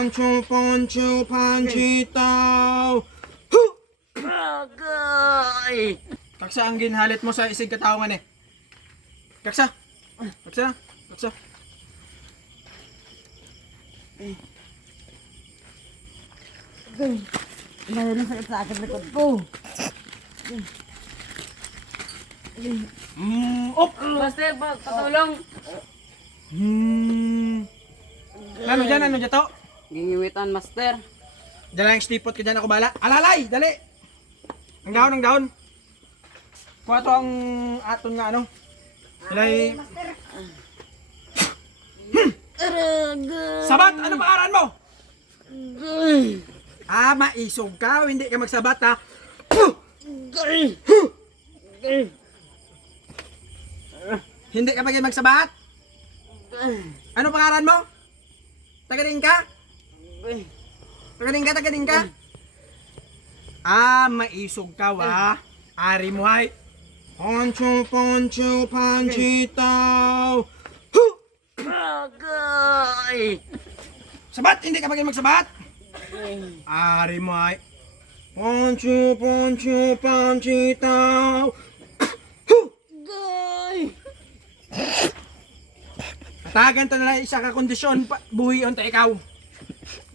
Pancho, pancho, panchitaw. Agay! Kaksa ang ginhalit mo sa isig katawangan eh. Kaksa. Kaksa. Kaksa. Agay! Mayroon na sakit sa akin likod ko. Op! Master, patulong! Ano dyan? Ano dyan to? Gingiwitan, Master. Dala yung stipot ka dyan ako bala. Alalay! Dali! Ang dahon, ang dahon. Kuha to ang aton nga ano. Ilay... Sabat! Ano pangalan mo? Maisog ka. Hindi ka magsabat ha. Hindi ka magsabat? Ano pangalan mo? Tagading ka? Tagading ka? Maisog ka wa. Ari mo ay. Pancho, pancho, panchitaw. Agay! Sabat! Hindi ka magsabat? Ari mo ay. Pancho, pancho, panchitaw. Agay! Tagan to na lang isa ka kondisyon. Buhi on ta ikaw.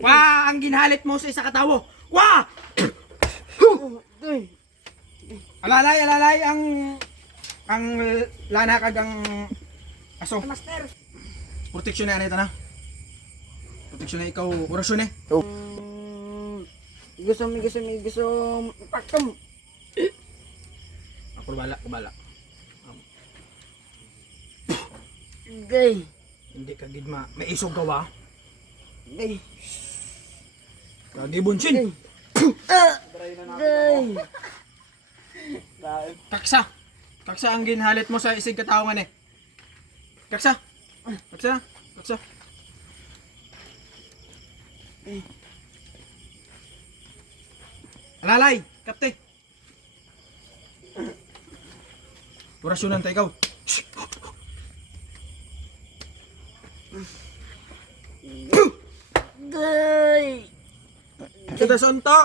Wa! Ang ginhalit mo sa isa katawo. Wa! Agay! Alalay ang lana kag ang aso. Master! Proteksyon na ito na. Proteksyon na ikaw orasyon eh. Gusto pakom. Ako bala. Agay! Hindi ka gidma. May isog ka wa. Agay! Kagibunsin. Agay! Kaksa. Kaksa ang ginhalit mo sa isig katawangan eh. Kaksa. Kaksa. Alalay, kapte. Orasyonan tayo ikaw. Agay! Kita sonto.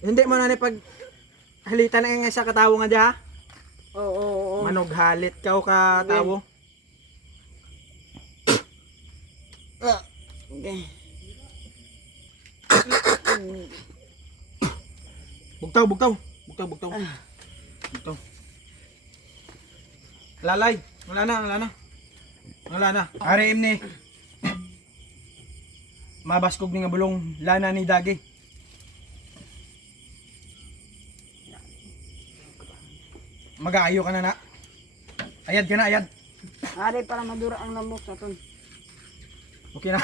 Hindi mo na ni pag halitan na nga sa katawo nga diha. Oo. Manog halit ka o katawo. Agay! Bugtaw. Lalay, wala na. Ari ni. Mabaskog ni nga bulong lana ni dagi. Mag-aayo ka na. Ayad ka na. Ari para madura ang lamok sa ton. Okay na.